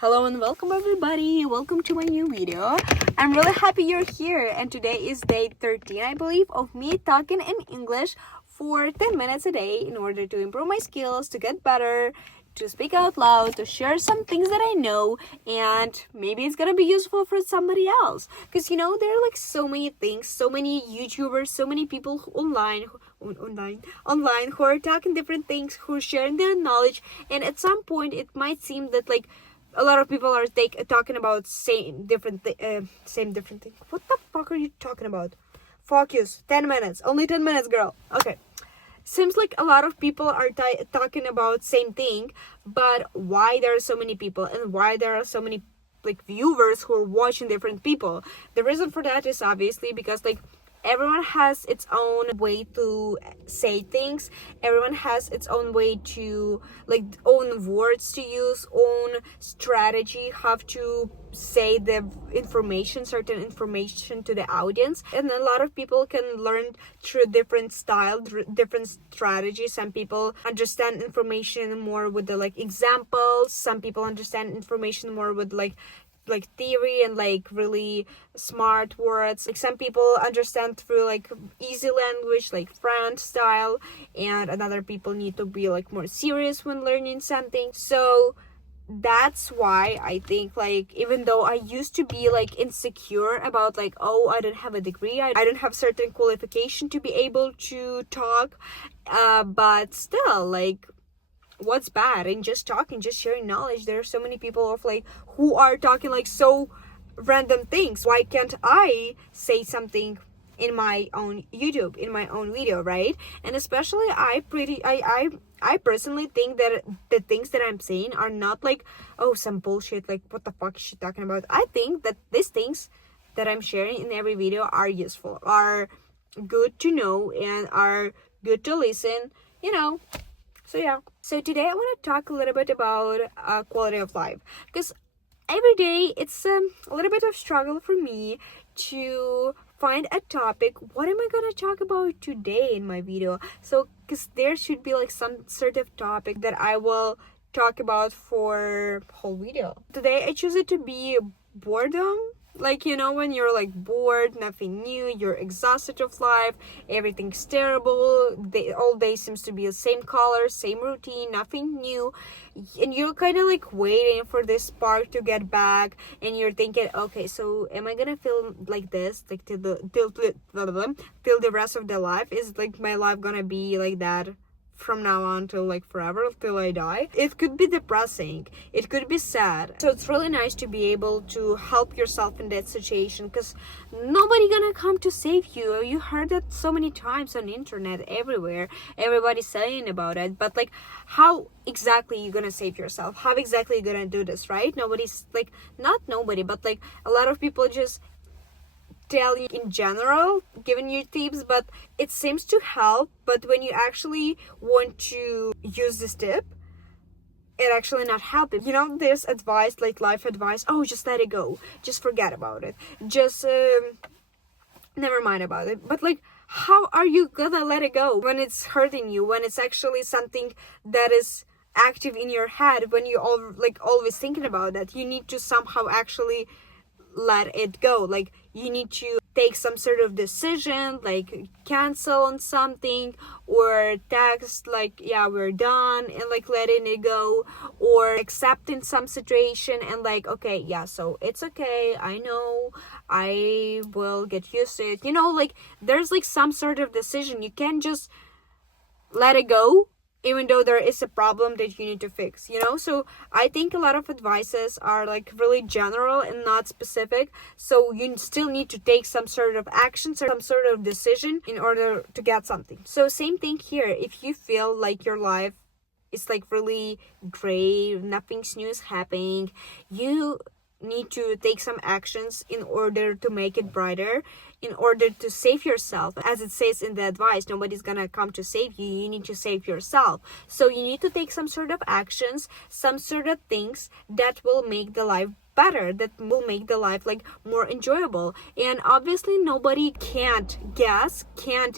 Hello and welcome everybody. Welcome to my new video. I'm really happy you're here, and today is day 13, I believe, of me talking in English for 10 minutes a day in order to improve my skills, to get better, to speak out loud, to share some things that I know, and maybe it's gonna be useful for somebody else. Because there are like so many things, so many YouTubers, so many people online who are talking different things, who are sharing their knowledge, and at some point it might seem that like a lot of people are talking about same different thing. What the fuck are you talking about? Focus. 10 minutes. Only 10 minutes, girl. Okay. Seems like a lot of people are talking about same thing, but why there are so many people and why there are so many like viewers who are watching different people? The reason for that is obviously because like everyone has its own way to say things. Everyone has its own way to like own words to use, own strategy, how to say the certain information to the audience. And a lot of people can learn through different style, different strategies. Some people understand information more with the like examples. Some people understand information more with like theory and like really smart words. Like some people understand through like easy language, like French style, and other people need to be like more serious when learning something. So that's why I think like even though I used to be like insecure about like, oh, I don't have a degree, I don't have certain qualification to be able to talk, but still like what's bad in just talking, just sharing knowledge? There are so many people of like who are talking like so random things. Why can't I say something in my own YouTube, in my own video, right? And especially I personally think that the things that I'm saying are not like, oh, some bullshit, like what the fuck is she talking about? I think that these things that I'm sharing in every video are useful, are good to know, and are good to listen, So yeah. So today I want to talk a little bit about quality of life, because every day it's a little bit of struggle for me to find a topic. What am I going to talk about today in my video? So because there should be like some sort of topic that I will talk about for whole video. Today I choose it to be boredom. Like, when you're like bored, nothing new, you're exhausted of life, everything's terrible, all day seems to be the same color, same routine, nothing new, and you're kind of like waiting for this spark to get back, and you're thinking, okay, so am I gonna feel like this like till the rest of the life? Is like my life gonna be like that from now on till like forever, till I die? It could be depressing, it could be sad. So it's really nice to be able to help yourself in that situation, because nobody gonna come to save you. You heard that so many times on the internet, everywhere, everybody's saying about it, but like how exactly you gonna save yourself? How exactly you gonna do this, right? Nobody's like, not nobody, but like a lot of people just tell you in general, giving you tips, but it seems to help. But when you actually want to use this tip, it actually not helping. There's advice, like life advice, oh, just let it go, just forget about it, just never mind about it. But like, how are you gonna let it go when it's hurting you, when it's actually something that is active in your head, when you always thinking about that? You need to somehow actually let it go. Like you need to take some sort of decision, like cancel on something, or text like, yeah, we're done, and like letting it go, or accepting some situation and like, okay, yeah, so it's okay, I know, I will get used to it. Like there's like some sort of decision. You can't just let it go even though there is a problem that you need to fix, So I think a lot of advices are like really general and not specific. So you still need to take some sort of action, some sort of decision in order to get something. So same thing here. If you feel like your life is like really gray, nothing's new is happening, you need to take some actions in order to make it brighter, in order to save yourself. As it says in the advice, nobody's gonna come to save you, you need to save yourself. So you need to take some sort of actions, some sort of things that will make the life better, that will make the life like more enjoyable. And obviously nobody can't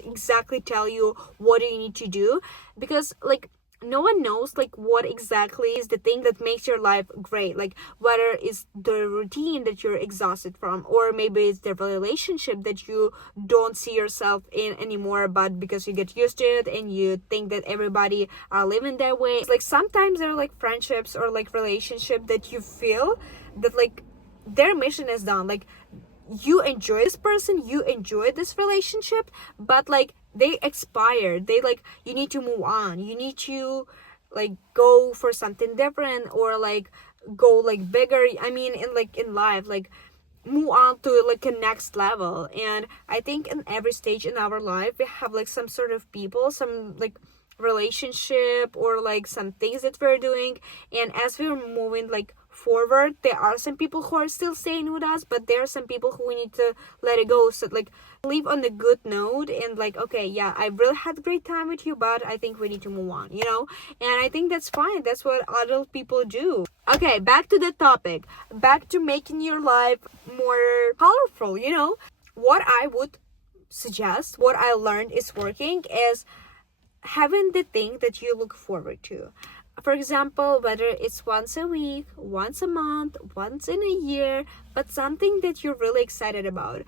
exactly tell you what you need to do, because like no one knows like what exactly is the thing that makes your life great, like whether it's the routine that you're exhausted from, or maybe it's the relationship that you don't see yourself in anymore, but because you get used to it and you think that everybody are living that way. It's like sometimes there are like friendships or like relationship that you feel that like their mission is done, like you enjoy this person, you enjoy this relationship, but like they expired, they like, you need to move on, you need to like go for something different, or like go like bigger, I mean in like in life, like move on to like a next level. And I think in every stage in our life we have like some sort of people, some like relationship, or like some things that we're doing, and as we're moving like forward, there are some people who are still staying with us, but there are some people who we need to let it go, so like leave on a good note, and like, okay, yeah, I really had a great time with you, but I think we need to move on, you know. And I think that's fine, that's what adult people do. Okay, back to the topic, back to making your life more colorful, you know. What I would suggest, what I learned is working, is having the thing that you look forward to. For example, whether it's once a week, once a month, once in a year, but something that you're really excited about.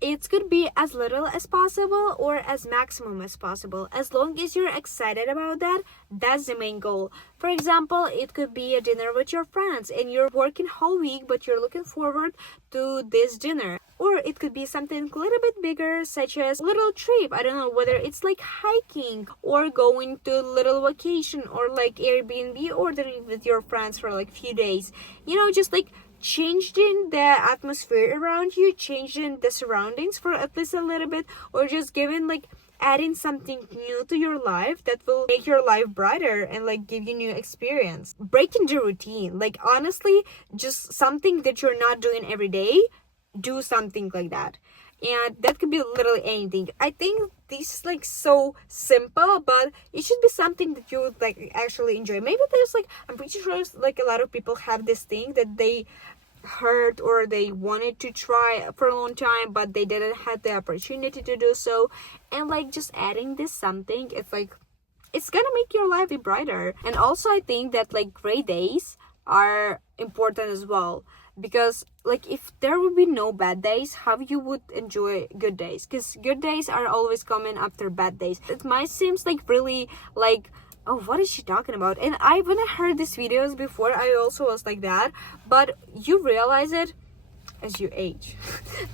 It could be as little as possible or as maximum as possible. As long as you're excited about that, that's the main goal. For example, it could be a dinner with your friends and you're working whole week, but you're looking forward to this dinner. Or it could be something a little bit bigger, such as a little trip. I don't know, whether it's like hiking or going to a little vacation, or like Airbnb ordering with your friends for like few days. You know, just like changing the atmosphere around you, changing the surroundings for at least a little bit, or just giving like adding something new to your life that will make your life brighter and like give you new experience. Breaking the routine, like honestly, just something that you're not doing every day, do something like that. And that could be literally anything. I think this is like so simple, but it should be something that you would like actually enjoy. Maybe there's like, I'm pretty sure like a lot of people have this thing that they heard or they wanted to try for a long time, but they didn't have the opportunity to do so. And like just adding this something, it's like, it's gonna make your life be brighter. And also I think that like great days are important as well, because like if there would be no bad days, how you would enjoy good days? Because good days are always coming after bad days. It might seems like really like, oh, what is she talking about? And when I heard these videos before, I also was like that, but you realize it as you age.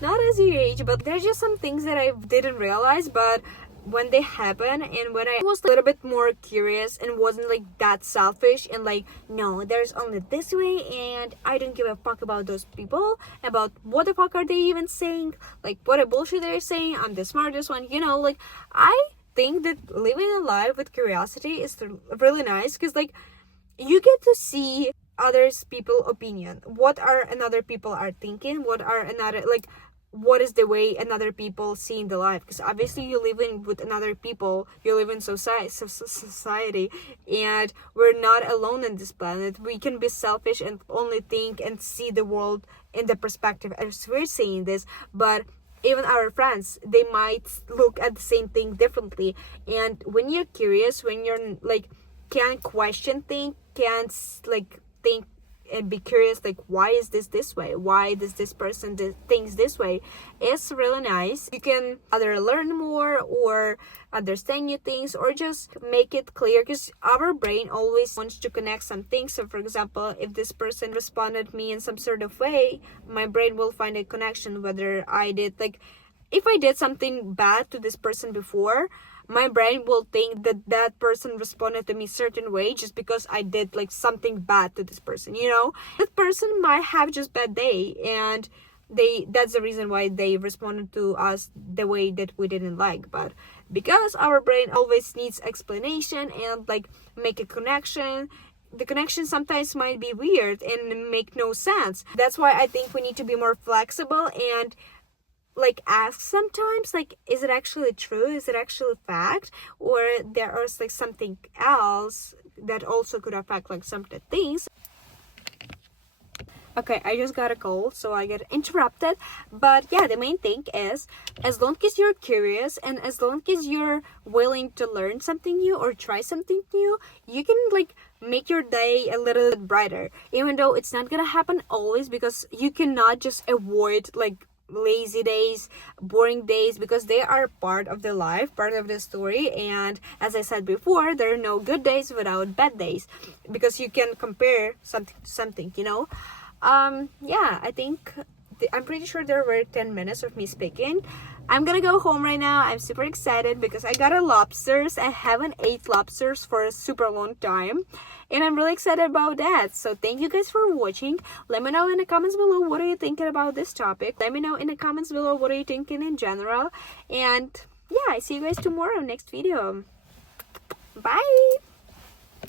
Not as you age, but there's just some things that I didn't realize, but when they happen, and when I was a little bit more curious and wasn't like that selfish and like, no, there's only this way and I don't give a fuck about those people, about what the fuck are they even saying, like what a bullshit they're saying, I'm the smartest one, you know. Like I think that living a life with curiosity is really nice, because like you get to see others people opinion, what are another people are thinking, what are another like, what is the way another people seeing the life, because obviously you live in with another people, you live in society, and we're not alone in this planet. We can be selfish and only think and see the world in the perspective as we're seeing this, but even our friends, they might look at the same thing differently. And when you're curious, when you're like can question things, can like think and be curious, like why is this way, why does this person thinks this way, it's really nice. You can either learn more or understand new things, or just make it clear, because our brain always wants to connect some things. So for example, if this person responded me in some sort of way, my brain will find a connection, whether I did like, if I did something bad to this person before, my brain will think that that person responded to me certain way just because I did like something bad to this person, you know. That person might have just bad day, and that's the reason why they responded to us the way that we didn't like. But because our brain always needs explanation and like make a connection, the connection sometimes might be weird and make no sense. That's why I think we need to be more flexible and like ask sometimes, like, is it actually true, is it actually fact, or there is like something else that also could affect like some of the things. Okay, I just got a call, so I get interrupted. But yeah, the main thing is, as long as you're curious and as long as you're willing to learn something new or try something new, you can like make your day a little bit brighter. Even though it's not gonna happen always, because you cannot just avoid like lazy days, boring days, because they are part of the life, part of the story. And as I said before, there are no good days without bad days, because you can compare something to something, you know. Yeah, I think I'm pretty sure there were 10 minutes of me speaking. I'm gonna go home right now. I'm super excited because I got a lobsters. I haven't ate lobsters for a super long time, and I'm really excited about that. So thank you guys for watching. Let me know in the comments below what are you thinking about this topic. Let me know in the comments below what are you thinking in general. And yeah, I see you guys tomorrow next video. Bye.